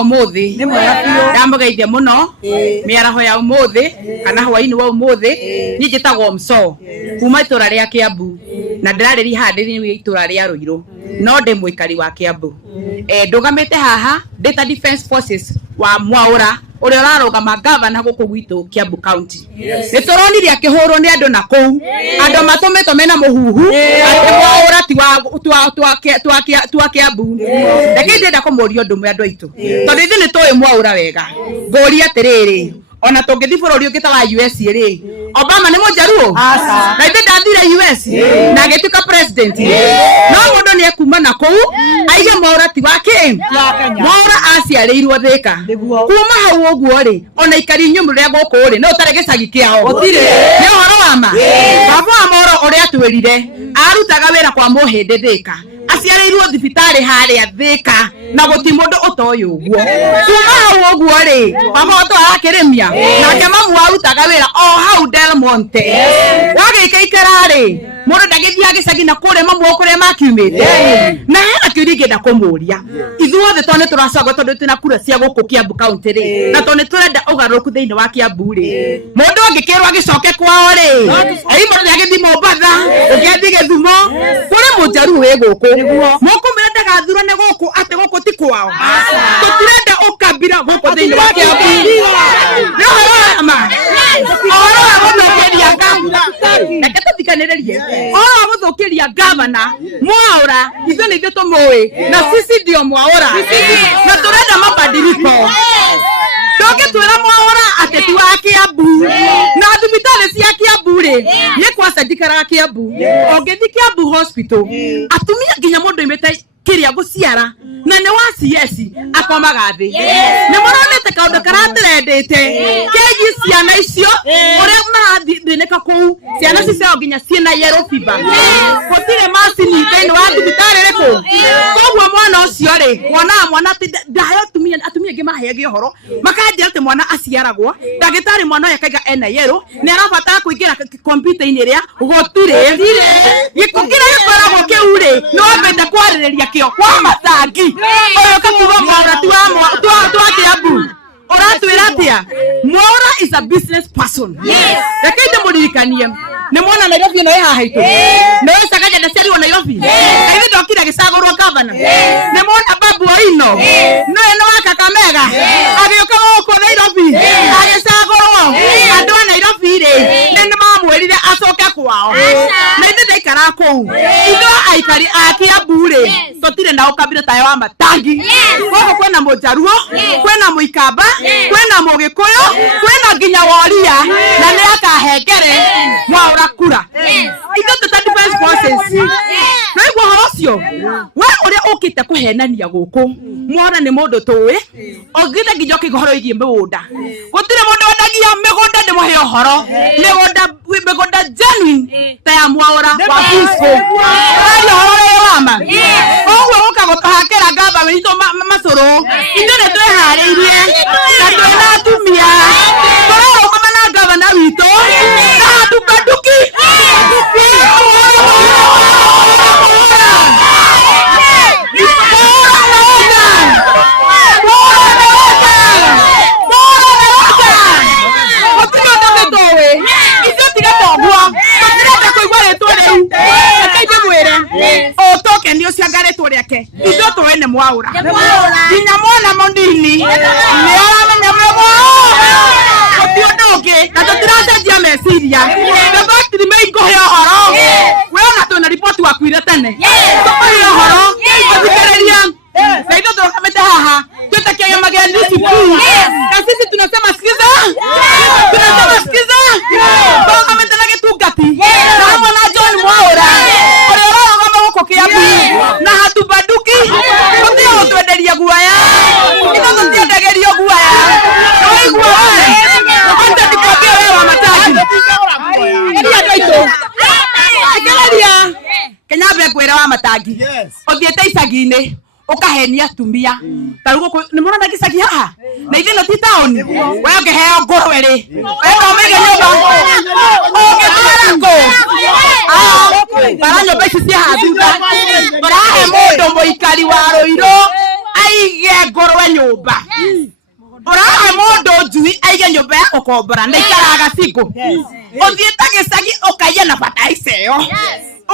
umuthi ndamugeithia muno miaraho ya umuthi kana hwaini wa umuthi ni njitagwo Mso kuma itura ria Kiambu na ndirariri handiri itura ria Ruiru no ndi muikari wa Kiambu ndugamite haha Data Defense Forces wa Mwaura uri urarugama governor guku gwitu Kiambu County ni turonire akihurwo ni andu na kou andu matumetwo mena muhuhu ati Mwaura ti wa twa Kiambu ndeke ndenda kumuria undu mwe andu aitu tondu ithi ni tuwi Mwaura wega nguria atiriri ona tungithi bururi ungita wa US ri Obama ni mujaruo na ithi ndathire US na agituka president no mundu ni ekuma na kou aige Mwaura ti wake Mwaura aciarirwo Thika kuma hau uguo ri ona ikari nyumu ria guku ri no utare gicagi kiao gutire ni horo wa ma baba wa Mwaura uri atwirire arutaga wira kwa muhindi Thika aciarirwo thibitari haria Thika na guti mundu utoyo uguo kuma hau uguo ri baba oto akiremia na mamu arutaga wira o hau Del Monte wagika ikarari mundu ndagithia gicagi na kure mamu okure makiumite na hena kiuri ngenda kumuria ithuothe tone turacoka tondu tina kura cia guku Kiambu County ri na tone turenda ugaruku thiini wa Kiambu ri mundu angikirwa agicoke kwao ri ai mundu ndagithi Mombatha ugethi Githumo kuri mujaru wi guku mukumira ndagathurwo ne guku ate guku ti kwao tutirenda ukabira guku thiini wa Kiambu no ama guthukiria governor Mwaura ithu ni ithu tumui na sisi ndio Mwaura na turenda mabadiliko toke twira Mwaura ati ti wa Kiambu na thibitari cia Kiambu ri ni kwa sadikara Kiambu ongethi Kiambu hospital atumia nginya mundu imete kiria guciara na ne wa CS akomaga thi ne muronete kaundu karatirendete keji ciana icio uri marathineka kuu ciana cicio nginya ciena yellow fever gutire macini thiini wa thibitari riku koguo mwana ucio ri mwana ndayo atumia ngi mahege uhoro makanjira ati mwana aciaragwo ndagitari mwana uyu kaiga ena yellow ni arabatara kuingira computer ini ria gutire gikugira gikoragwo kiu ri no mbenda kwaririria kio kwa matangi oyo kakuba Mwaura twa Kiambu uratwira atia Mwaura is a business person rekende muririkanie ni mwana Nairobi no haha itu no sakaja na seri wa Nairobi hivi ndokira gisagurwo governor ni mwana Babu Owino no wa Kakamega agioka guku Nairobi agisagurwo andu wa Nairobi ri ni mamwirire acoke kwao na ithi ndaikara kuu itho aikari a Kiambu ri tutire na ukabira tayo wa matangi guku kwena mujaruo kwena muikamba kwena mugikuyu kwena nginya woria na ni akahengere Mwaura kura ithu Data Defense Forces na igwo horocio we uria ukite kuhenania guku Mwaura ni mundu tuwi ogithe nginya kigoro igie migunda gutire mundu wendagia migunda ndi muhe uhoro migunda genuine ta ya Mwaura wa peaceful ayo horo wama ogwo ukagutahakira ngamba wito macuru ithu ni twihariirie na twina atumia korwo mama na governor wito na tukaduki otoke ndio ciangare turiake ithu tuwene Mwaura nginya mwana mondini ni aramenya memo otiondoke na tutiracenjia meciria na batiri meingohe horo we ona tuna report wakwire tene tukohe horo athikiriria na ithu tukamete haha tutakia mageni siku na sisi tunasema sikiza tukamete na getungati na mwana John Mwaura Kiambu na hatubaduki tutio twenderia guaya ino tutiendegerio guaya oigwa hata nikwambia wewe wa matangi eria ndoito ekereria Kenyabe kwera wa matangi othiete icagi-ini ukahenia atumia tarugo ni murona gicagi haha na ithe no ti town we ngeheo ngorwe ri we no mege nyumba ukitwara ko bara nyumba ici cia hathutha barahe mundu muikari wa Ruiru wige ngũrwe nyũmba ũrahe mũndũ njui aige nyũmba ya gũkombora na ikaraga singo ũthiĩte gĩcagi ũkaiya na bataica ĩyo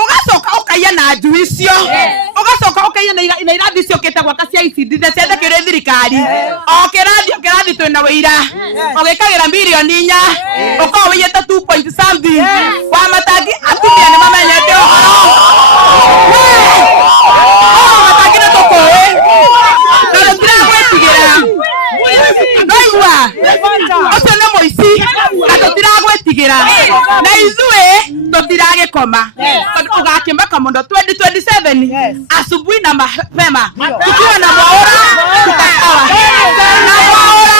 ugacoka ukaiya na njui icio ugacoka ukaiya na irathi icio ũkĩte gwaka cia ICD ciothe kĩrĩ thirikari o kĩrathi twĩna wĩira ũgĩkagĩra mirioni 4 ũkorwo wĩiyĩte 2 point something wa Matangi atumia nĩ mamenyete ũhoro Matangi nĩ tũkũĩ na tũtiragwĩtigĩra ndaigua ũcio nĩ mũici na tũtiragwĩtigĩra na ithuĩ tũtiragĩkoma ugakimaka mundo 2027 asubuhi na mapema tukiwa na Mwaura tutakawa na Mwaura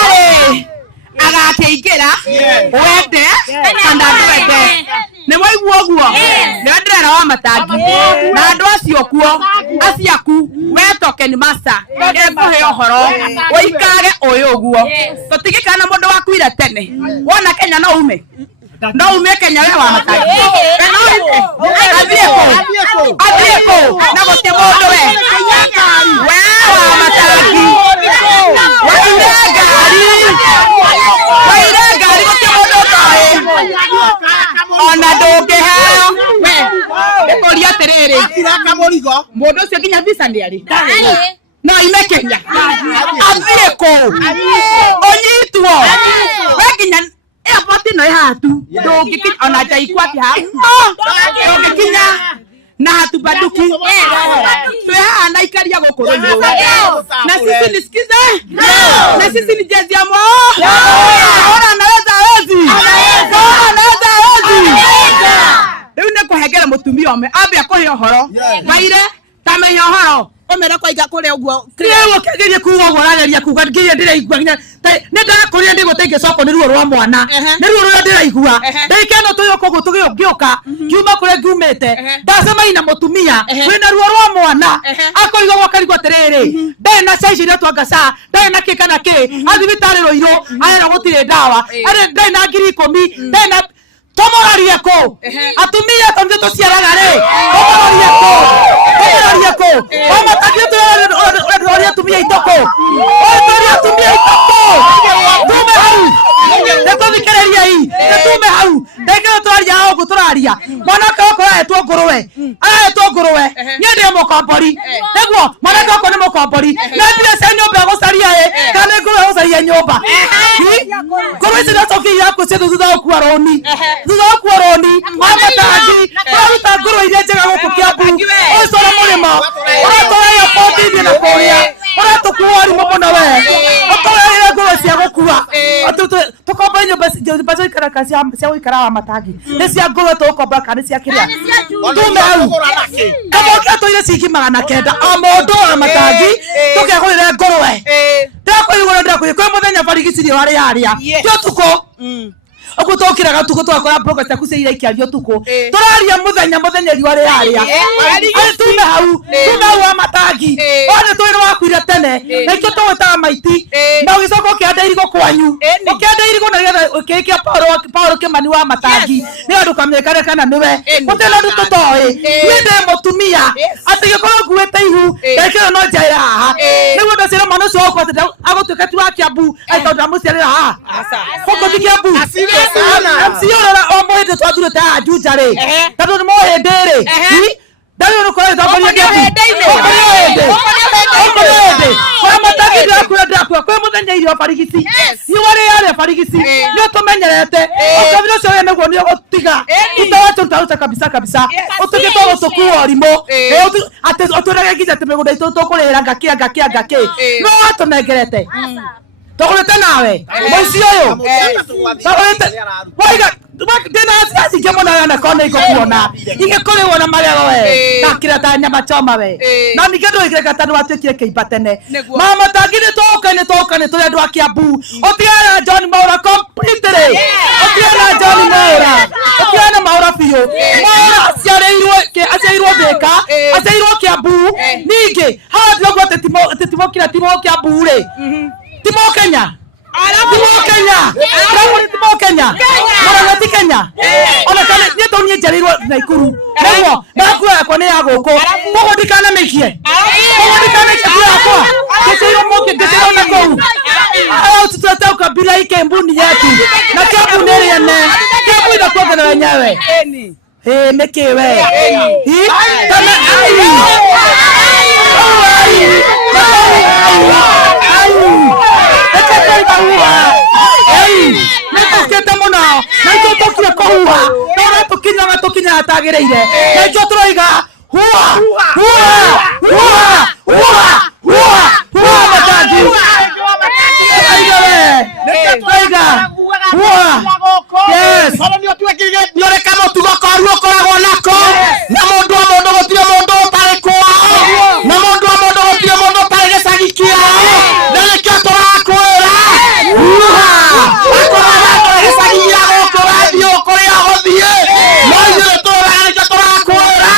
agakĩingĩra wende kana ndwende nĩ mwaigua ũguo nĩ ndĩrera wa Matangi na andũ acio kuo aciaku wetoke nĩ masa ekuhe ũhoro ũikage ũyũ ũguo tũtigĩkana mũndũ wakuire tene wona Kenya no ume Kenya we wa Matangi athieko na gũtĩ mũndũ we wa Matangi waire ngari gũtĩ mũndũ ũtoĩ ona ndũngĩheo ĩkũria atĩrĩrĩ mũndũ ũcio nginya visa nĩarĩ no ime Kenya athieko ũnyitwo we nginya airport no hatu ndũngĩkinya ona Jaiku ati ha ndũngĩkinya na hatu baduki twehana ikaria gũkũ na sisi nisikize na sisi ni jezi ya Mwao ora anaweza wezi rĩu nĩ kũhengera mũtumia ũmwe ambia kũhe ũhoro waire tamenya ũhoro omera kwa iga kũrĩa ũguo kĩrĩo kĩgerie kuuga ũguo arageria kuuga nginya ndĩraigua nginya nĩ ndakũrĩa ndĩgũteithia coko nĩ ruo rwa mwana nĩ ruo rũrĩa ndĩraigua ndĩkeno tũyũka ũguo tũgĩũka kiuma kũrĩa ngiumĩte ndacemania na mũtumia wĩna ruo rwa mwana akũigua gwakarigwo atĩrĩrĩ ndĩ na caici iria twangaca ndĩ na kĩ kana kĩ athibitarĩ Rũirũ arera gũtirĩ ndawa ndĩ na 10,000 ndĩ na tomorarie ko atumia tonje tociaraga rĩ tomorarie ko o Matangi tũroria atumia itoko tume hau nĩtũthikĩrĩria hii tume hau ndĩkĩrwo tũraria ũguo tũraria mwanake wako ahetwo ngũrwe niĩ ndĩ mũkombori nĩguo mwanake wako nĩ mũkombori na mbia cia nyũmba gũcaria kana ngũrwe gũcaria nyũmba ngũrwe ici nĩcokia iraku cia thutha wa kuwa roni wa Matangi ũraruta ngũrwe iria njega gũkũ Kiambu ũcora mũrĩmo ũratũrĩa botithie na kũrĩa ũratũkua ũrimũ mũno we ũtũrĩa ngũrwe cia gũkua tũkomba nyũmba cia gũikara wa Matangi nĩ cia ngũrwe tũgũkomba kana nĩ cia kĩrĩa tume hau kamokia tũire ciki 900 o mũndũ wa Matangi tũkegũrĩre ngũrwe ndakũigũra kwĩ mũthenya barigicirio harĩa tũtukũ Oku tokiraga tuko twakora progress yaku cia iraikiario tuko turaria muthenya riwa rĩarĩa tume hau wa Matangi one twĩrwo wakuire tene nakĩo tũgwĩtaga maiti na ũgĩcoka ũkĩanda irigo kwanyu ũkĩanda irigo na getha ũkĩikia Paul Kimani wa Matangi nĩ andũ kamĩkare kana nĩwe gũtĩna andũ tũtoĩ niĩ ndĩ mũtumia atĩ gĩkorwo nguĩte ihu ndekĩrwo no njaĩra haha nĩguo ndacĩra mwana ũcio wakwa atĩ agũtuĩka ti wa Kiambu aitũ ndamũciarĩra haha kũkũ ti Kiambu Amsiora omoende twathurete ajuja rĩ tondũ nĩ moende rĩ Dayo no kore tongoria Kiambu kwa Matangi ndakua kwa muthenya irio barigisi ni wale yale barigisi ndio tumenyerete ukabira cio nĩguo nĩ gũtiga itawaruta kabisa utukito gutukua rimo ate oturage nginya tũmĩgũnda itũ tũkũrĩra ngakĩ no atunegerete tũgũrĩte nawe mũici ũyũ tũgũrĩte waiga ndina asiasi kemona na kona iko kuona ingekore wona marero we takira ta nyama choma we na nigendo igeka tanu atwekire keibatene mama tagire toka ne to andu a Kiambu otiara John Mwaura completely otiara John Mwaura biyo Mwaura aciarirwo theka aciarirwo Kiambu ningi hawa timo Kiambu ri timo Kenya Kenya Kenya Morogoti Kenya ona kana nyeto nye jarirwo Naikuru nĩguo nakua yakwa nĩ ya gũkũ koguo ndikanamĩkie yakwa kĩcĩirwo mũkĩ ngĩcĩirwo na kũu au tutata ukabila ike mbuni yetu na Kiambu nĩrĩene Kiambu inakuongerera nyawe nĩkĩwe kana nĩtũkĩte mũno na itũtũkire kũhuha na tũkinyaga tagĩrĩire na ithuĩ tũroiga hua Matangi yes nĩũrĩ kamũtugo koru ũkoragwo nako na mũndũ wa mũndũ gũtirĩ mũndũ ũtarĩ kwao na mũndũ wa mũndũ gũtirĩ mũndũ ũtarĩ gĩcagi kĩao na nĩkĩo tũrakwĩra akoragwo gĩcagi gĩa gũkũ rathiĩ kũrĩa gũthiĩ no ithuĩ tũraga nĩkĩo tũrakwĩra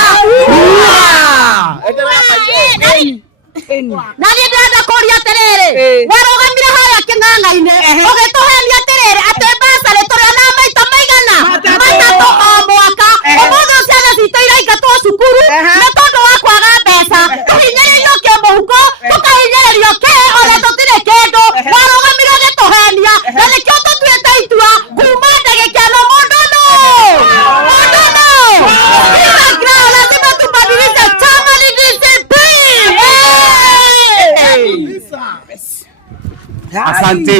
na niĩ ndĩrenda kũria atĩrĩrĩ warũgamire harĩa kĩng'ang'a-inĩ ũgĩtũhenia atĩrĩrĩ atĩ mbeca tũrĩonaga maita maigana matatũ o mwaka ũmũthĩ ciana citũ iraingatwo cukuru nĩ tondũ wa kwaga mbeca tũhinyĩrĩrio kĩmũhuko tũkahinyĩrĩrio ona tũtirĩ kĩndũ warũgamire ũgĩtũhenia na nĩkĩo tũtuĩte itua kuma ndagĩka ĩno mũndũ lazima tubadilishe chama ni discipline. Asante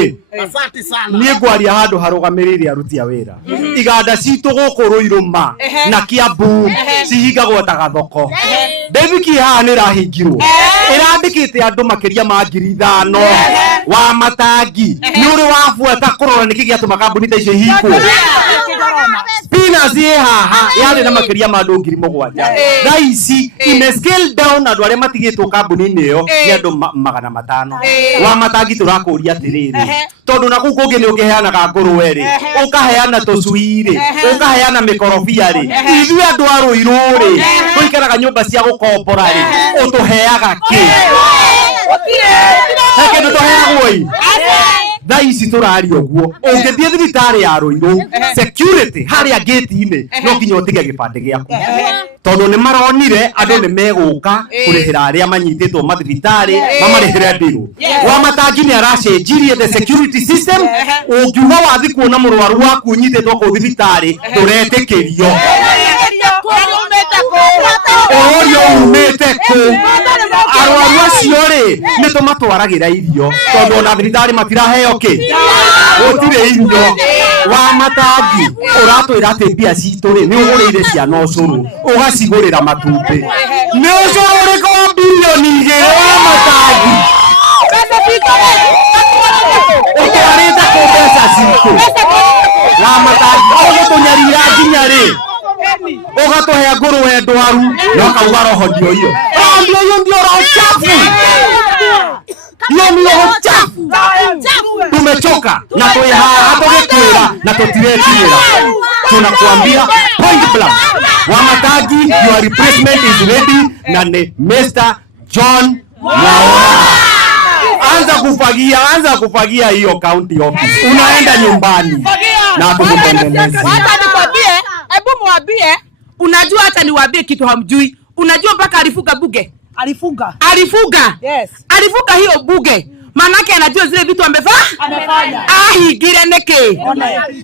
sana. Niĩ ngwaria handũ harũgamĩrĩire aruti a wĩra. Iganda citũ gũkũ Rũirũma na Kiambu cihingagwo ta gathoko. Ndĩthiki haha nĩ rahingirwo. Ĩrandĩkĩte andũ makĩria ma 5,000 wa Matangi. Nĩ ũrĩ wabuata kũrora nĩkĩ gĩatũma kambuni ta icio ihingwo. Spinners ye haha yarĩ na makĩria ma andũ 7,000. Thaa ici ime scale down andũ arĩa matigĩtwo kambuni-inĩ ĩyo nĩ andũ 500. Wa Matangi tũrakũria atĩrĩrĩ tondũ na kũu kũngĩ nĩ ũkĩheanaga ngũrũwe rĩ ũkaheana tũcui rĩ ũkaheana mĩkorobia rĩ ithuĩ andũ a Rũirũ rĩ tũikaraga nyũmba cia gũkombora rĩ ũtũheaga kĩ kĩndũ tũheagwo ĩ thaa ici tũraria ũguo ũngĩthiĩ thibitarĩ ya Rũirũ security harĩa gate-inĩ no nginya ũtige gĩbandĩ gĩaku tondũ nĩ maronire andũ nĩ megũka kũrĩhĩra arĩa manyitĩtwo mathibitarĩ mamarĩhĩre ndĩrũ. Wa Matangi nĩ aracenjirie the security system ũngiuga wathi kuona mũrwaru waku ũnyitĩtwo kũu thibitarĩ ndũretĩkĩrio ũrio umĩte kũ arwaru acio rĩ nĩ tũmatwaragĩra irio tondũ ona thibitarĩ matiraheo kĩ gũtirĩ irio. Wa Matangi ũratwĩra atĩ mbia citũ rĩ nĩ ũgũrĩire ciana ũcũrũ ũgacigũrĩra matumbĩ nĩ ũcũrũ ũrĩkũ wa bilioni 2 wa Matangi ũtwarĩte kũ mbeca citũ wa Matangi ũgũtũnyarira nginya rĩ ũgatũhe ngũrũwe ndwaru na ũkauga roho ndio hiyo ndio roho chafu hiyo ni roho chafu. Tumechoka na tũgĩkwĩra na tũtiretigĩra tunakuambia point blank Wa Matangi your replacement is ready na ni Mr. John Mwaura. Anza kufagia hiyo county office unaenda nyumbani na tumutengeneze. Hata nikwambie, hebu mwambie, unajua hata niwaambie kitu hamjui. Unajua mpaka alifuga buge. Alifuga. Yes. Alifuga hiyo buge. Manake anajua zile vitu amefanya. Ahingire niki.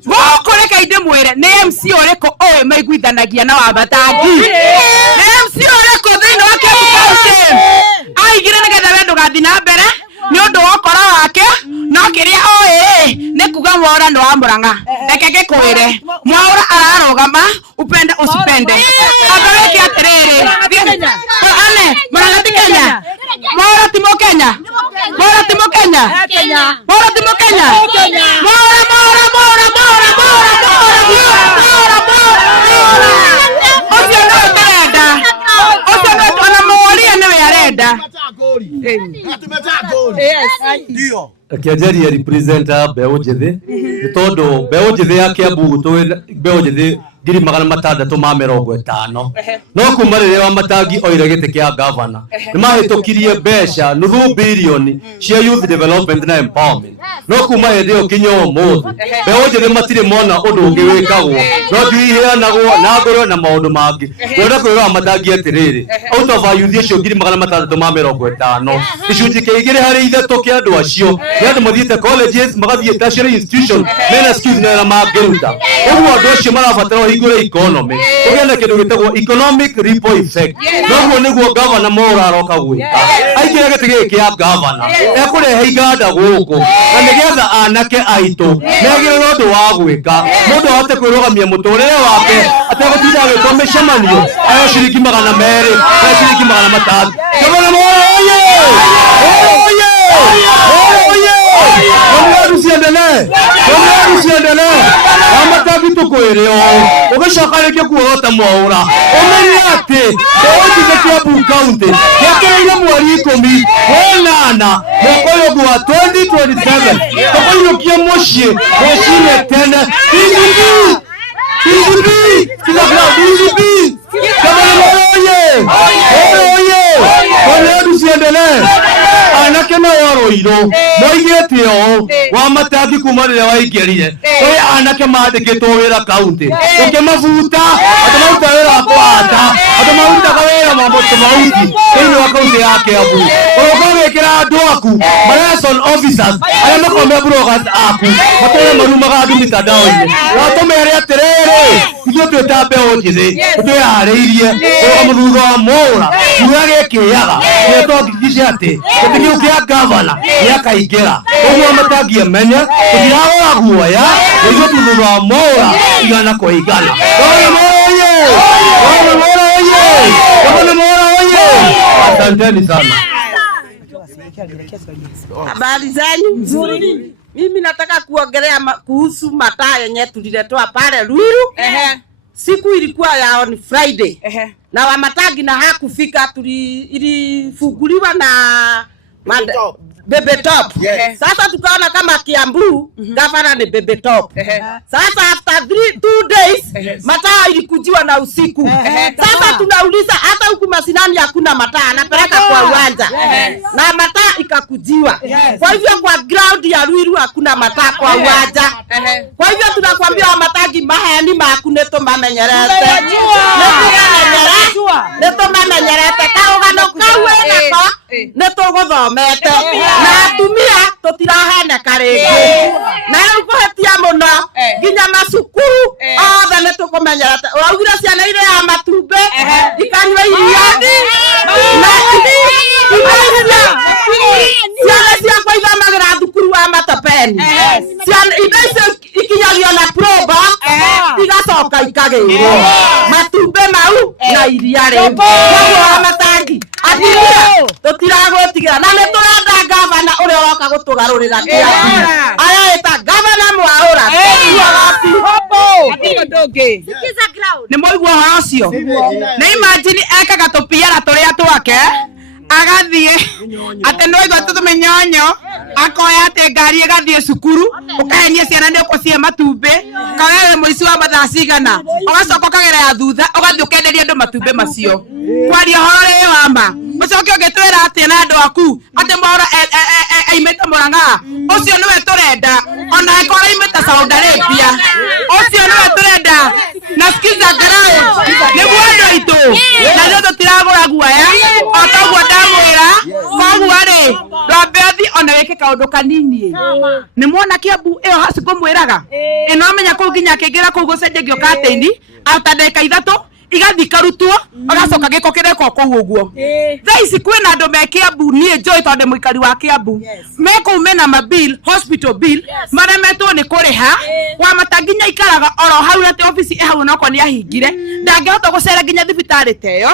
Gũkũreka inde mwere ni MC oreko owe maiguithanagia na Wa Matangi. Ni MC oreko thĩinĩ wa Kiambu County. Ahingire nĩgetha wendo gathi na mbere ni ũndũ wa ũkora wake no kĩrĩa oĩ nĩ kuga Mwaura nĩ wa Mũrang'a. Reke ngĩkwĩre Mwaura ararũgama upende usipende. Athoreke atĩrĩrĩ ane Mũrang'a ti Kenya. Mwaura ti Mũkenya. Mwaura ti Mũkenya. Mwaura ti Mũkenya. Mwaura ocio no ũtarenda. Ocio no ona Mwaria nĩwe arenda. Ndio Kĩanjĩria representer Mbeũ Njĩthĩ nĩ tondũ Mbeũ Njĩthĩ ya Kiambu mbeũ njĩthĩ ngiri magana matandatu ma 50 no kuma rĩrĩa wa Matangi oire gĩtĩ kĩa governor nĩ mahĩtũkirie mbeca nuthu bilioni cia youth development na empowerment no kuma hĩndĩ ĩyo kinya ũmũthĩ mbeũ njĩthĩ matirĩ mona ũndũ ũngĩ wĩkagwo no ndiheanagwo na ngorwo na maũndũ mangĩ kwenda kwĩra wa Matangi atĩrĩrĩ out of youth icio ngiri magana matandatu ma 50 gĩcunjĩ kĩa 2 harĩ 3 kĩa andũ acio nĩ andũ mathiĩte colleges magathiĩ tertiary institution mena skills na mangĩruta ũguo andũ acio marabatara hingũre economy kũgĩa na kĩndũ gĩtagwo economic ripple effect noguo nĩguo governor Mwaũra aroka gwĩka aingĩra gĩtĩ gĩkĩ kĩa governor ekũrehe iganda gũkũ na nĩgetha anake aitũ megĩre ũndũ wa gwĩka mũndũ ahote kwĩrũgamia mũtũrĩre wake ategũtinda agĩtwo mĩcemanio ayo ciringi 200 na ciringi 500 governor Mwaũra Siendelee Matangi tukwĩre ũgĩcoka rĩngĩ kuohota Mwaũra ũmenye atĩ ũgĩthiĩ Kiambu county gĩakĩrĩire mweri 18 mwaka ũyũ wa 2027 tũkũinũkia mũciĩ rũcinĩ tene anake na Waroiro moigĩte ũũ wa Matangi kuma rĩrĩa waingĩrire kũrĩ anake mandĩkĩtwo wĩra kaunti ũkĩmabuta atĩ maruta wĩra wa kũhata atĩ marutaga wĩra tofauti thĩinĩ wa kaunti ya Kiambu ũroka gwĩkĩra andũ aku liaison officers arĩa makomea bloggers aku matũre marumaga andũ mitandao-inĩ watũmere atĩrĩrĩ ithuĩ twĩta mbeũ njĩthĩ twĩharĩirie kũrũgama thutha wa Mwaũra kuoya gĩkĩaga nĩ tũhakikishe atĩ gĩtĩ kĩu kĩa governor gĩakaingĩra ũguo Matangi amenye tũtiragũra guoya nĩguo thutha wa Mwaũra igana kwa igana. Asanteni sana. Habari zenu? Nzuri. Mimi nataka kuongelea kuhusu mataa yenye tuliletwa pale Ruiru. Siku ilikuwa ya on Friday. Na wa Matangi na hakufika, ilifunguliwa na Bebe Top. Sasa tukaona kama Kiambu governor ni Bebe Top. Sasa after 2 days mataa ilikujiwa na usiku. Sasa tunauliza hata huku Masinani hakuna mataa, anapeleka kwa uwanja. Na mataa ikakujiwa. Kwa hivyo kwa ground ya Ruiru hakuna mataa kwa uwanja. Kwa hivyo tunakwambia wa Matangi mahani makuneto mamenyerete. Neto mamenyerete kaugano kawe nako neto gothomete. Na atumia tutirahane karĩngĩ na ũkũhetia mũno nginya macukuru othe nĩ tũkũmenyerete. Ũraugire ciana irĩ ya matumbĩ ikanyua iria na ciana ciakwa ithomagĩra thukuru wa Matapeni. Ciana indo icio ikinyagio na probox igacoka ikagĩrwo matumbĩ mau na iria rĩu. Koguo wa Matangi athirira tutiragũtigĩra na nĩ tũrenda gavana ũrĩa ũroka gũtũgarũrĩra Kiambu araĩta gavana Mwaũra nĩ mũigua ũhoro ũcio. Nĩ imagine ekaga tũpiara tũrĩa twake agathiĩ atĩ no igwa tũmenyonyo akoya atĩ ngari ĩgathiĩ cukuru ũkahenia ciana nĩ ũkũcie matumbĩ kawewe mũici wa mathaa cigana ũgacoka ũkagerera thutha ũgathiĩ ũkenderia andũ matumbĩ macio. Kwaria ũhoro rĩ wa ma ũcoke ũgĩtwĩra atĩ na andũ aku atĩ Mwaũra aimĩte Mũrang'a ũcio nĩwe tũrenda ona ekora aimĩte Saudi Arabia ũcio nĩwe tũrenda na skiza ground nĩguo andũ aitũ na rĩu tũtiragũra guoya o toguo ndamwĩra koguo rĩ Robethi ona wĩke kaũndũ kanini nĩ muona Kiambu ĩyo haci ngũmwĩraga ĩno amenya kũu nginya akĩingĩra kũu gũcenjagio katĩini after ndagĩka 3 igathi karutwo agacoka gĩko kĩreko kũu ũguo. Thaa ici kwĩna andũ me Kiambu niĩ njũĩ tondũ ndĩ mũikari wa Kiambu mekũu mena mabill hospital bill maremetwo nĩ kũrĩha. Wa Matangi nginya ikaraga oro hau atĩ ofici ĩhau noko nĩ ahingire ndangĩhota gũcera nginya thibitarĩ teyo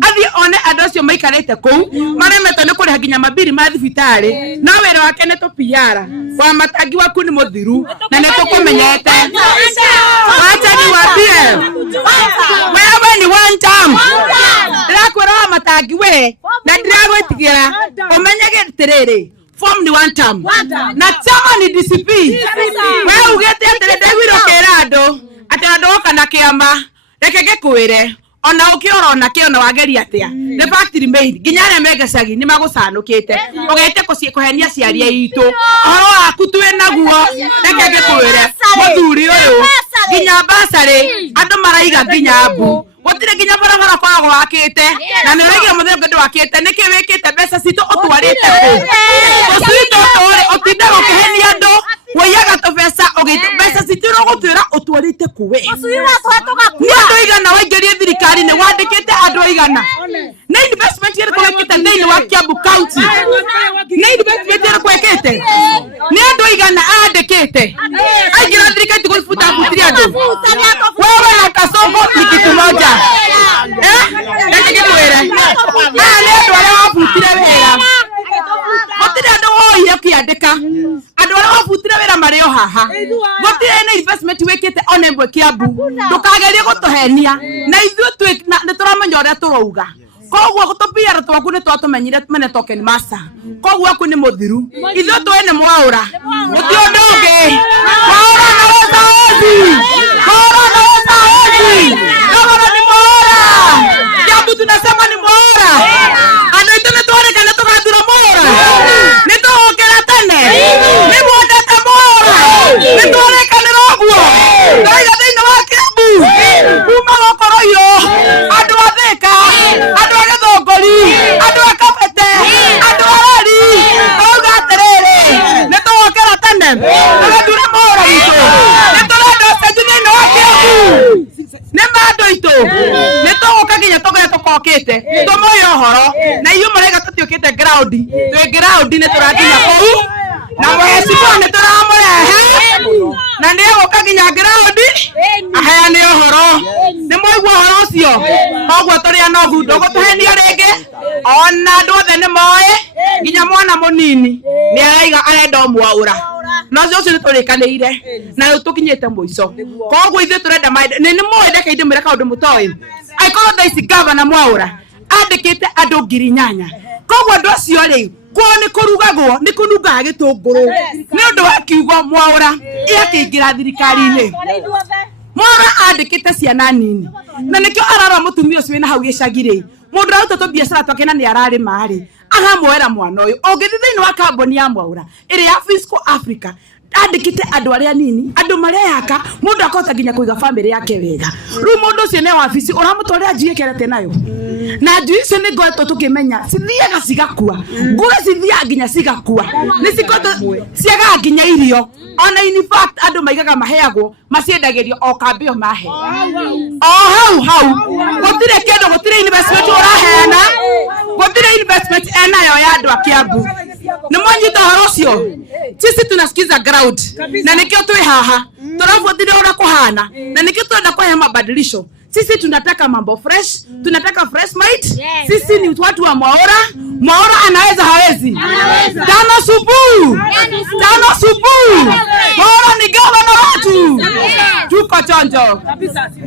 athiĩ one andũ acio maikarĩte kũu maremetwo nĩ kũrĩha nginya mabill ma thibitarĩ no wĩra wake nĩ tũpiara. Wa Matangi waku nĩ mũthiru na nĩ tũkũmenyete. Matangi wa PM wewe ni one time ndĩrakwĩra wa Matangi we na ndĩragwĩtigĩra ũmenyage atĩrĩrĩ form ni one time na chama ni DCP. Wewe ugete atĩrĩ ndagwĩra kĩra andũ atĩ Hĩndĩ ndoka na kĩama reke ngĩkwĩre ona ũkĩora ona kĩona wageria atia the factory made nginya arĩa megacagi nĩ magũcanũkĩte ũgete kũhenia ciari aitũ ũhoro waku twĩ naguo reke ngĩkwĩre mũthuri ũyũ nginya basarĩ andũ maraiga nginya mbu gũtirĩ nginya barabara kwagwo wakĩte na nĩ ũraiga mũthemba ndũ wakĩte nĩkĩ wĩkĩte mbeca citũ ũtwarĩte kũ ũcitũ ũtinda gũkĩhenia andũ woyaga tũbeca ũgĩte mbeca citũ ũgũtwĩra ũtwarĩte kũ we nĩ andũ igana waingĩrie thirikari nĩ wandĩkĩte andũ aigana nĩ investment ĩrĩkũ wĩkĩte thĩinĩ wa Kiambu County nĩ investment ĩrĩkũ wĩkĩte nĩ andũ aigana andĩkĩte aingĩra thirikari gũbuta mbutiria andũ wewe na Kasongo ni kitu moja nĩ kwĩre nĩ andũ arĩa wabutire wĩra gũtirĩ andũ woire kĩandĩka andũ arĩa wabutire wĩra marĩ o haha gũtirĩ nĩ investment wĩkĩte ona ĩmwe Kiambu ndũkagerie gũtũhenia na ithuĩ nĩ tũramenya ũrĩa tũrauga koguo gũtũpiara twaku nĩ twatũmenyire mene token master koguo aku nĩ mũthiru ithuĩ tũĩ nĩ Mwaũra gũtirĩ ũndũ ũngĩ Mwaũra na Westaozi Mwaũra na Westaozi Gavana ni Mwaũra Kiambu tunasema ni Mwaũra andũ aitũ nĩ twarĩkana tũgathura Mwaũra nĩ tũgũkĩra tene nĩ mwendete Mwaũra nĩ twarĩkanĩra ũguo tũiga thĩinĩ wa Kiambu kuma gũkũrũirwo andũ a Thĩka andũ a Gĩthũngũri andũ a Kabete andũ a Rari tũuga atĩrĩrĩ nĩ tũgũkĩra tene tũgathura Mwaũra witũ nĩ tũrenda ũcenji thĩinĩ wa Kiambu nĩ mandũ itũ nĩ tũgũka nginya tũgũrĩa tũkokĩte tũmoe ũhoro na inyuĩ mũraiga tũtiũkĩte ground twĩ ground nĩ tũrathinya kũu na mheshimiwa nĩ tũramũrehe na nĩ egũka nginya ground aheane ũhoro nĩ mwaigua ũhoro ũcio koguo tũrĩa nogu ndũgũtũhenia rĩngĩ ona andũ othe nĩ moĩ nginya mwana mũnini nĩ araiga arenda Mwaũra na ũcio nĩ tũrĩkanĩire na tũkinyĩte mũico koguo ithuĩ tũrenda nĩ moĩ reke ndĩmwĩre kaũndũ mũtoĩ angĩkorwo thaa ici Gavana Mwaũra andĩkĩte andũ 8,000 koguo andũ acio rĩ kwao nĩ kũrugagwo nĩ kũnungaga gĩtũngũrũ nĩ ũndũ wa kiugo Mwaũra akĩingĩra thirikari-inĩ Mwaũra andĩkĩte ciana nini na nĩkĩo arara mũtumia ũcio wĩna hau gĩcagi rĩ mũndũ araruta tũbiacara twake na nĩ ararĩma rĩ akamwoera mwana ũyũ ũngĩthiĩ thĩinĩ wa kambuni ya Mwaũra ĩrĩ ya Fiscal Africa andĩkĩte andũ arĩa nini andũ mareyaka mũndũ akota nginya kũiga family yake wega rĩu mũndũ ũcio nĩ wabici ũramũtwarĩra njui ĩkerete nayo na njui icio nĩ ngoretwo tũkĩmenya cithiaga cigakua ngũrwe cithiaga nginya cigakua nĩ cikoretwo ciagaga nginya irio ona in fact andũ maigaga maheagwo maciendagĩrio o kambĩo mahe o hau gũtirĩ kĩndũ gũtirĩ investment ũraheana gũtirĩ investment enayo ya andũ a Kiambu nĩ mwanyita ũhoro ũcio sisi tunasikiza ground na nikio tuwe haha tunafuatilia ona kuhana na nikio tuenda kwa mabadilisho sisi tunataka mambo fresh tunataka fresh mind sisi ni watu wa Mwaũra anaweza hawezi tano supu Mwaũra ni gavana watu tuko chonjo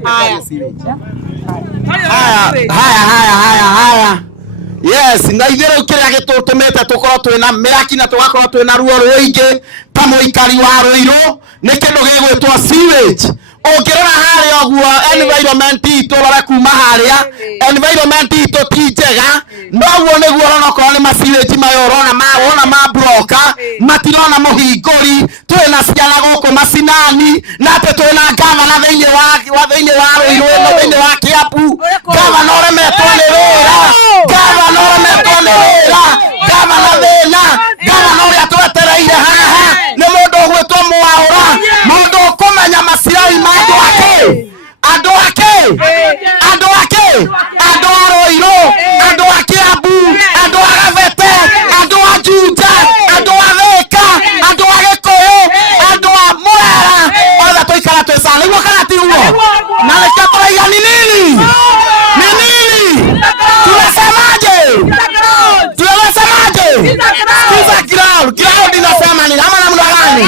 haya yes na itherũ kĩrĩa gĩtũtũmĩte tũkorwo twĩna mĩaki na tũgakorwo twĩna ruo rũingĩ ta mũikari wa Rũirũ nĩ kĩndũ gĩgwĩtwo sewage ũngĩrora harĩa ũguo environment itũ rora kuma harĩa environment itũ ti njega noguo nĩguo ũrona okorwo nĩ ma-sewage mayo ũrona ma broker matirona mũhingũri twĩna ciana gũkũ macinani na atĩ twĩna gavana thĩinĩ wa Rũirũ ĩno thĩinĩ wa Kiambu gavana ũremetwo nĩ wĩra gavana thĩna gavana ũrĩa twetereire haha nĩ mũndũ ũgwĩtwo Mwaũra mũndũ ũkũmenya macirai ma andũ ake andũ a Rũirũ andũ a Kiambu andũ a Gavete andũ a Juja andũ a Thĩka andũ a Gĩkũyũ andũ a Mwera othe tũikara twĩcana nĩguo kana ti ũguo na reke tũraiga ni nini tunasemaje sikiza ground inasema ni ama namna gani